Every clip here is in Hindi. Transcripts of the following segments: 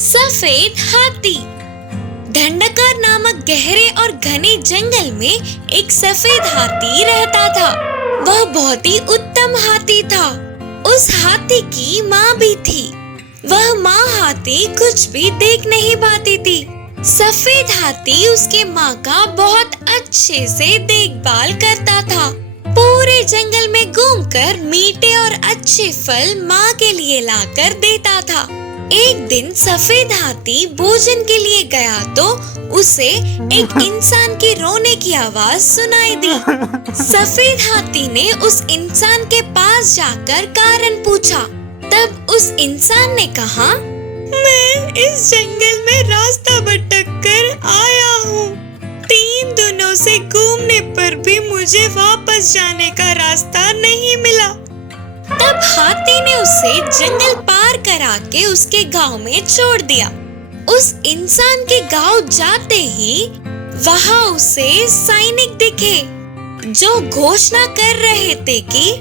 सफेद हाथी। ढंढकार नामक गहरे और घने जंगल में एक सफेद हाथी रहता था। वह बहुत ही उत्तम हाथी था। उस हाथी की माँ भी थी। वह माँ हाथी कुछ भी देख नहीं पाती थी। सफेद हाथी उसके माँ का बहुत अच्छे से देखभाल करता था। पूरे जंगल में घूमकर मीठे और अच्छे फल माँ के लिए लाकर देता था। एक दिन सफेद हाथी भोजन के लिए गया तो उसे एक इंसान की रोने की आवाज सुनाई दी। सफेद हाथी ने उस इंसान के पास जाकर कारण पूछा। तब उस इंसान ने कहा, मैं इस जंगल में रास्ता भटक कर आया हूँ। 3 दिनों से घूमने पर भी मुझे वापस जाने का रास्ता नहीं मिला। तब हाथी ने उसे जंगल पार करा के उसके गांव में छोड़ दिया। उस इंसान के गांव जाते ही वहां उसे सैनिक दिखे जो घोषणा कर रहे थे कि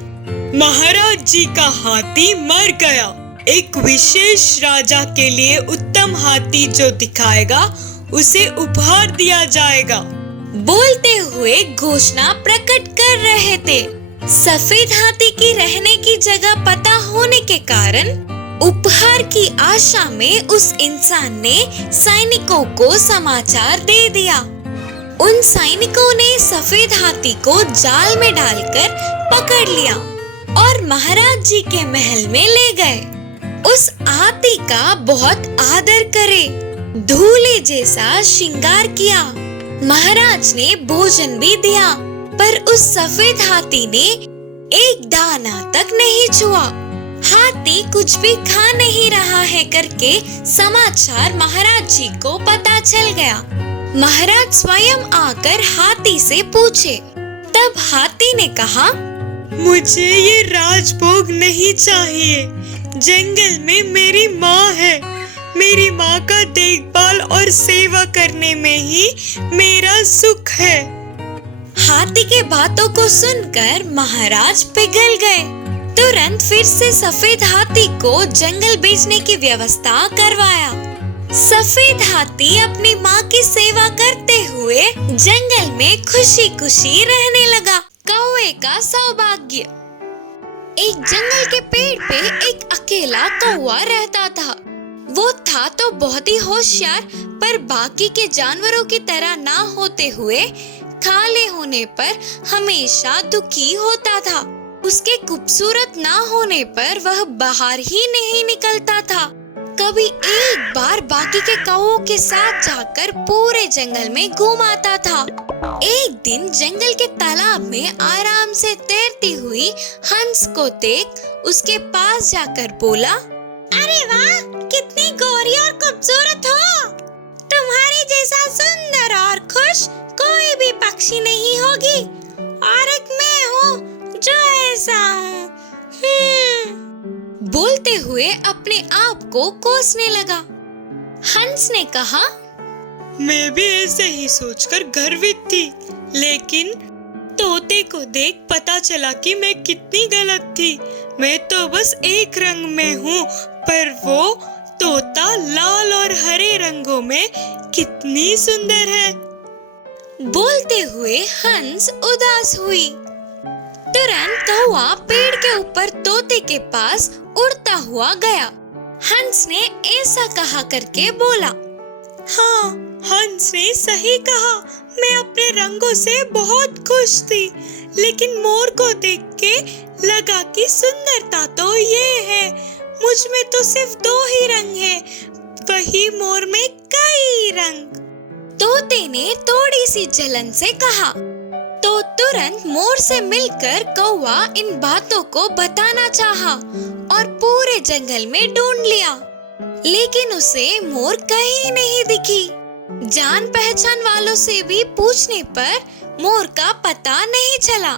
महाराज जी का हाथी मर गया। एक विशेष राजा के लिए उत्तम हाथी जो दिखाएगा उसे उपहार दिया जाएगा। बोलते हुए घोषणा प्रकट कर रहे थे। सफेद हाथी की रहने की जगह पता होने के कारण उपहार की आशा में उस इंसान ने सैनिकों को समाचार दे दिया। उन सैनिकों ने सफेद हाथी को जाल में डालकर पकड़ लिया और महाराज जी के महल में ले गए। उस हाथी का बहुत आदर करे, दूल्हे जैसा श्रृंगार किया। महाराज ने भोजन भी दिया, पर उस सफेद हाथी ने एक दाना तक नहीं छुआ। हाथी कुछ भी खा नहीं रहा है करके समाचार महाराज जी को पता चल गया। महाराज स्वयं आकर हाथी से पूछे। तब हाथी ने कहा, मुझे ये राजभोग नहीं चाहिए। जंगल में मेरी माँ है। मेरी माँ का देखभाल और सेवा करने में ही मेरा सुख है। हाथी के बातों को सुनकर महाराज पिघल गए। तुरंत फिर से सफेद हाथी को जंगल भेजने की व्यवस्था करवाया। सफेद हाथी अपनी माँ की सेवा करते हुए जंगल में खुशी खुशी रहने लगा। कौवे का सौभाग्य। एक जंगल के पेड़ पे एक अकेला कौवा रहता था। वो था तो बहुत ही होशियार, पर बाकी के जानवरों की तरह ना होते हुए काले होने पर हमेशा दुखी होता था। उसके खूबसूरत ना होने पर वह बाहर ही नहीं निकलता था। कभी एक बार बाकी के कौवों के साथ जाकर पूरे जंगल में घूम आता था। एक दिन जंगल के तालाब में आराम से तैरती हुई हंस को देख उसके पास जाकर बोला, अरे वाह, कितनी गोरी और खूबसूरत हो। तुम्हारे जैसा सुंदर और खुश कोई भी पक्षी नहीं होगी, और एक मैं हूँ जो ऐसा हूँ। बोलते हुए अपने आप को कोसने लगा। हंस ने कहा, मैं भी ऐसे ही सोचकर गर्वित थी, लेकिन तोते को देख पता चला कि मैं कितनी गलत थी। मैं तो बस एक रंग में हूँ, पर वो तोता लाल और हरे रंगों में कितनी सुंदर है। बोलते हुए हंस उदास हुई। तुरंत कौवा पेड़ के ऊपर तोते के पास उड़ता हुआ गया। हंस ने ऐसा कहा करके बोला, हाँ, हंस ने सही कहा। मैं अपने रंगों से बहुत खुश थी, लेकिन मोर को देख के लगा कि सुंदरता तो ये है। मुझ में तो सिर्फ 2 ही रंग है, वही मोर में कई रंग। तोते ने थोड़ी सी जलन से कहा। तो तुरंत मोर से मिलकर कौवा इन बातों को बताना चाहा और पूरे जंगल में ढूंढ लिया, लेकिन उसे मोर कहीं नहीं दिखी। जान पहचान वालों से भी पूछने पर मोर का पता नहीं चला।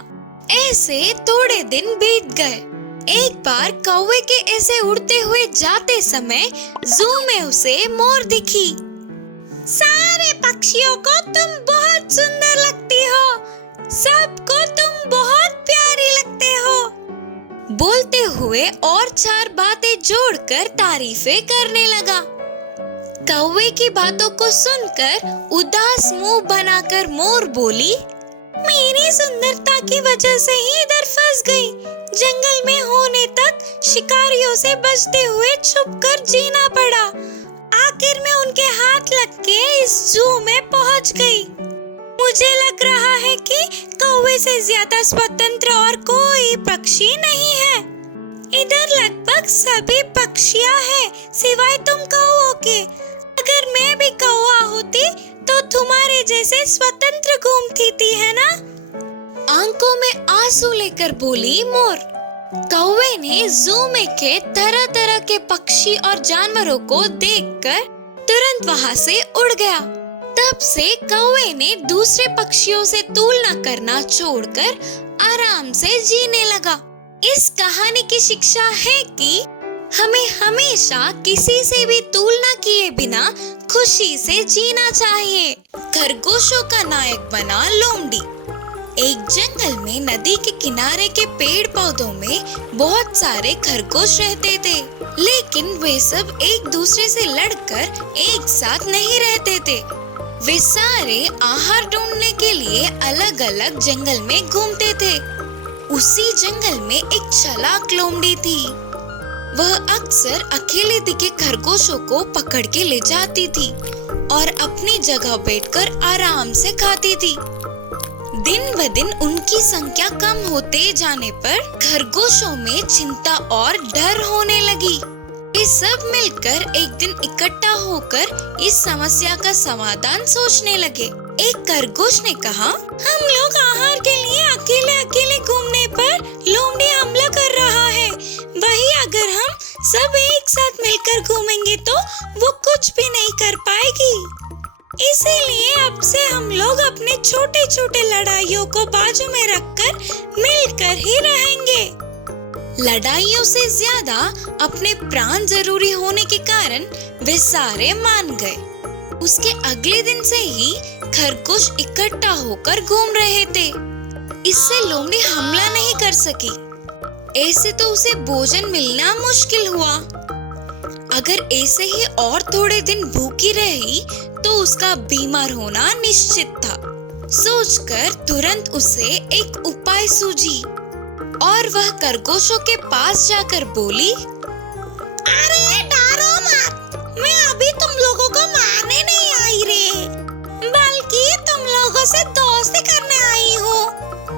ऐसे थोड़े दिन बीत गए। एक बार कौवे के ऐसे उड़ते हुए जाते समय जू में उसे मोर दिखी। सारे पक्षियों को तुम बहुत सुंदर लगती हो, सबको तुम बहुत प्यारी लगते हो। बोलते हुए और 4 बातें जोड़कर तारीफें करने लगा। कौवे की बातों को सुनकर उदास मुंह बनाकर मोर बोली, मेरी सुंदरता की वजह से ही इधर फंस गई। जंगल में होने तक शिकारियों से बचते हुए छुपकर जीना पड़ा। आखिर में उनके हाथ लग के इस जू में पहुंच गई। मुझे लग रहा है कि कौवे से ज्यादा स्वतंत्र और कोई पक्षी नहीं है। इधर लगभग सभी पक्षियां हैं, सिवाय तुम कौओं के। अगर मैं भी कौवा होती तो तुम्हारे जैसे स्वतंत्र घूमती थी, है ना? आंखों में आंसू लेकर बोली मोर। कौवे ने जू में के तरह तरह के पक्षी और जानवरों को देखकर तुरंत वहां से उड़ गया। तब से कौवे ने दूसरे पक्षियों से तुलना करना छोड़कर आराम से जीने लगा। इस कहानी की शिक्षा है कि हमें हमेशा किसी से भी तुलना किए बिना खुशी से जीना चाहिए। खरगोशों का नायक बना लोमड़ी। एक जंगल में नदी के किनारे के पेड़ पौधों में बहुत सारे खरगोश रहते थे, लेकिन वे सब एक दूसरे से लड़कर एक साथ नहीं रहते थे। वे सारे आहार ढूंढने के लिए अलग अलग जंगल में घूमते थे। उसी जंगल में एक चालाक लोमड़ी थी। वह अक्सर अकेले दिखे खरगोशों को पकड़ के ले जाती थी और अपनी जगह बैठकर आराम से खाती थी। दिन ब दिन उनकी संख्या कम होते जाने पर खरगोशों में चिंता और डर होने लगी। वे सब मिलकर एक दिन इकट्ठा होकर इस समस्या का समाधान सोचने लगे। एक खरगोश ने कहा, हम लोग आहार के लिए अकेले अकेले घूमने पर लोमड़ी हमला कर रहा है। वही अगर हम सब एक साथ मिलकर घूमेंगे तो वो कुछ भी नहीं कर पाएगी। इसीलिए अब से हम लोग अपने छोटे छोटे लड़ाइयों को बाजू में रखकर मिलकर ही रहेंगे। लड़ाइयों से ज्यादा अपने प्राण जरूरी होने के कारण वे सारे मान गए। उसके अगले दिन से ही खरगोश इकट्ठा होकर घूम रहे थे। इससे लोमड़ी हमला नहीं कर सकी। ऐसे तो उसे भोजन मिलना मुश्किल हुआ। अगर ऐसे ही और थोड़े दिन भूखी रही तो उसका बीमार होना निश्चित था। सोचकर तुरंत उसे एक उपाय सूझी और वह खरगोशों के पास जाकर बोली, अरे डरो मत, मैं अभी तुम लोगों को मारने नहीं आई रे, बल्कि तुम लोगों से दोस्ती करने आई हूँ।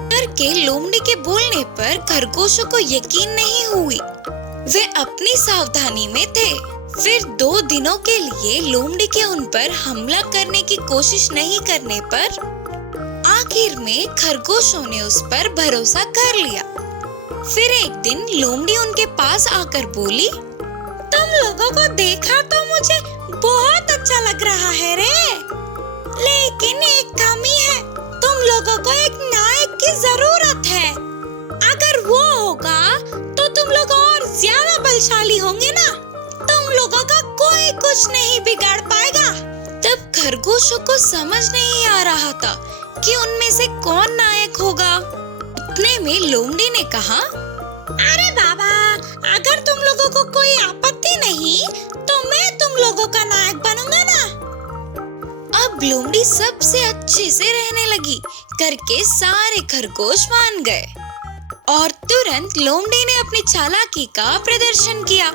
करके लोमड़ी के बोलने पर खरगोशों को यकीन नहीं हुई। वे अपनी सावधानी में थे। फिर 2 दिनों के लिए लोमड़ी के उन पर हमला करने की कोशिश नहीं करने पर आखिर में खरगोशों ने उस पर भरोसा कर लिया। फिर एक दिन लोमड़ी उनके पास आकर बोली, तुम लोगों को देखा तो मुझे बहुत अच्छा लग रहा है रे, लेकिन एक कमी है। तुम लोगों को एक नायक की जरूरत है। अगर वो होगा तो तुम लोग और ज्यादा बलशाली होंगे ना। तुम लोगों का कोई कुछ नहीं बिगाड़ पाएगा। तब खरगोशों को समझ नहीं आ रहा था कि उनमें से कौन नायक होगा। उतने में लोमड़ी ने कहा, अरे बाबा, अगर तुम लोगों को कोई आपत्ति नहीं तो मैं तुम लोगों का नायक बनूंगा ना। अब लोमड़ी सबसे अच्छे से रहने लगी करके सारे खरगोश मान गए और तुरंत लोमड़ी ने अपनी चालाकी का प्रदर्शन किया।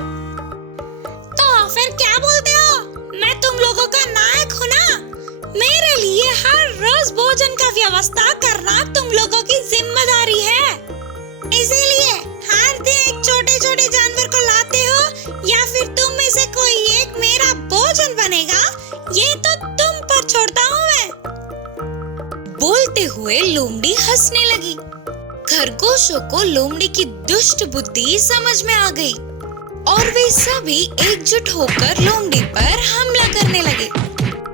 तो फिर क्या बोलते हो? मैं तुम लोगों का नायक हूँ ना। मेरे लिए हर रोज भोजन का व्यवस्था करना तुम लोगों की जिम्मेदारी है। इसीलिए हर दिन एक छोटे छोटे जानवर को लाते हो या फिर तुम में से कोई एक मेरा भोजन बनेगा, ये तो तुम पर छोड़ता हूँ मैं। बोलते हुए लोमड़ी हंसने लगी। खरगोशों को लोमड़ी की दुष्ट बुद्धि समझ में आ गई और वे सभी एकजुट होकर लोमड़ी पर हमला करने लगे।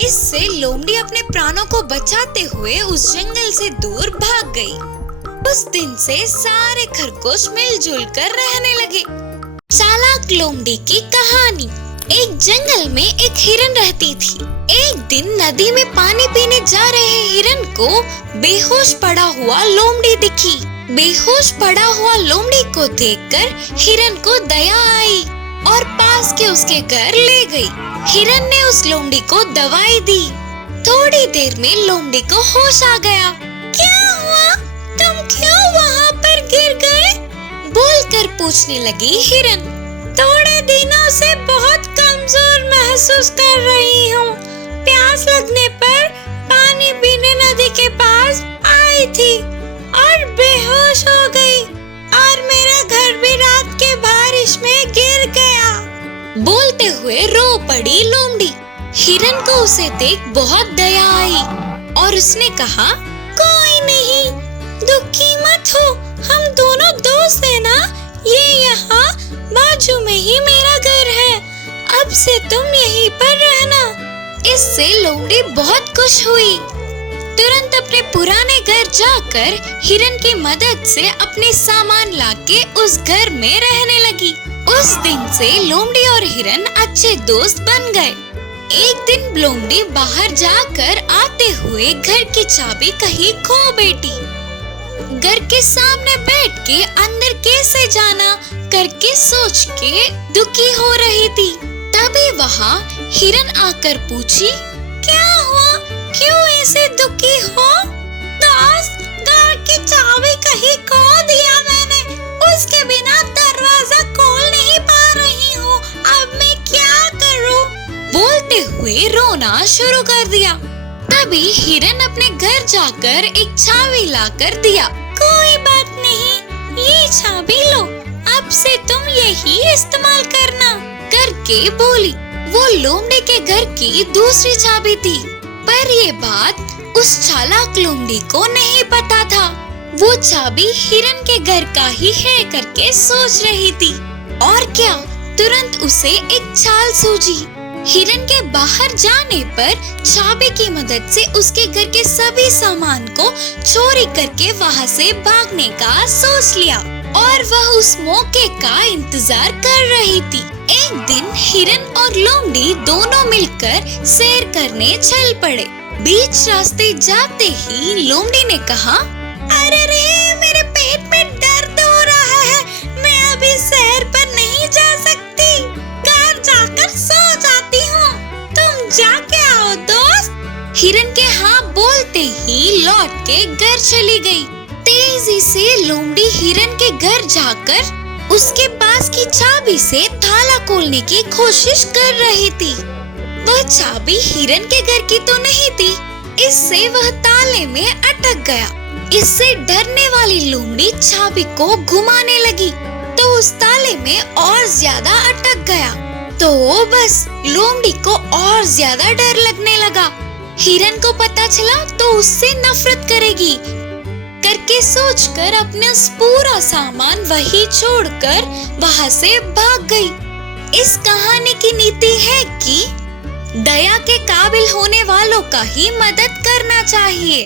इससे लोमड़ी अपने प्राणों को बचाते हुए उस जंगल से दूर भाग गई। उस दिन से सारे खरगोश मिलजुल कर रहने लगे। चालाक लोमड़ी की कहानी। एक जंगल में एक हिरन रहती थी। एक दिन नदी में पानी पीने जा रहे हिरन को बेहोश पड़ा हुआ लोमड़ी दिखी। बेहोश पड़ा हुआ लोमड़ी को देखकर हिरन को दया आई। और पास के उसके घर ले गई। हिरन ने उस लोमड़ी को दवाई दी। थोड़ी देर में लोमड़ी को होश आ गया। क्या हुआ? तुम क्यों वहाँ पर गिर गए? बोलकर पूछने लगी हिरन। थोड़े दिनों से बहुत कमजोर महसूस कर रही हूँ। प्यास लगने पर पानी पीने नदी के पास आई थी और बेहोश हो गई और मेरा घर भी रात के बारिश में गिर गया। बोलते हुए रो पड़ी लोमड़ी। हिरन को उसे देख बहुत दया आई और उसने कहा, कोई नहीं, दुखी मत हो, हम दोनों दोस्त हैं ना। ये यहाँ बाजू में ही मेरा घर है, अब से तुम यहीं पर रहना। इससे लोमड़ी बहुत खुश हुई। तुरंत अपने पुराने घर जाकर हिरन की मदद से अपने सामान लाके उस घर में रहने लगी। उस दिन से लोमड़ी और हिरन अच्छे दोस्त बन गए। एक दिन लोमड़ी बाहर जाकर आते हुए घर की चाबी कहीं खो बैठी। घर के सामने बैठ के अंदर कैसे जाना करके सोच के दुखी हो रही थी। तभी वहाँ हिरन आकर पूछी, क्या हुआ? क्यों ऐसे दुखी हो? दोस्त, घर की चाबी कहीं खो दिया मैंने, उसके बिना दरवाजा खोल नहीं पा रही हूँ, अब मैं क्या करूँ? बोलते हुए रोना शुरू कर दिया। तभी हिरन अपने घर जाकर एक चाबी लाकर दिया। कोई बात नहीं, ये चाबी लो, अब से तुम यही इस्तेमाल करना करके बोली। वो लोमड़ी के घर की दूसरी चाबी थी, पर ये बात उस चालाक लोमड़ी को नहीं पता था। वो चाबी हिरन के घर का ही है करके सोच रही थी। और क्या, तुरंत उसे एक चाल सूझी। हिरन के बाहर जाने पर चाबी की मदद से उसके घर के सभी सामान को चोरी करके वहाँ से भागने का सोच लिया और वह उस मौके का इंतजार कर रही थी। एक दिन हिरन और लोमड़ी दोनों मिलकर सैर करने चल पड़े। बीच रास्ते जाते ही लोमड़ी ने कहा, अरे रे, मेरे पेट में दर्द हो रहा है, मैं अभी सैर पर नहीं जा सकती, घर जाकर सो जाती हूँ, तुम जाके आओ दोस्त। हिरन के हाँ बोलते ही लौट के घर चली गई। तेजी से लोमड़ी हिरन के घर जाकर उसके पास की चाबी से ताला खोलने की कोशिश कर रही थी। वह चाबी हिरन के घर की तो नहीं थी, इससे वह ताले में अटक गया। इससे डरने वाली लोमड़ी चाबी को घुमाने लगी तो उस ताले में और ज्यादा अटक गया। तो बस लोमड़ी को और ज्यादा डर लगने लगा। हिरन को पता चला तो उससे नफरत करेगी करके सोचकर अपना पूरा सामान वहीं छोड़कर वहाँ से भाग गई। इस कहानी की नीति है कि दया के काबिल होने वालों का ही मदद करना चाहिए।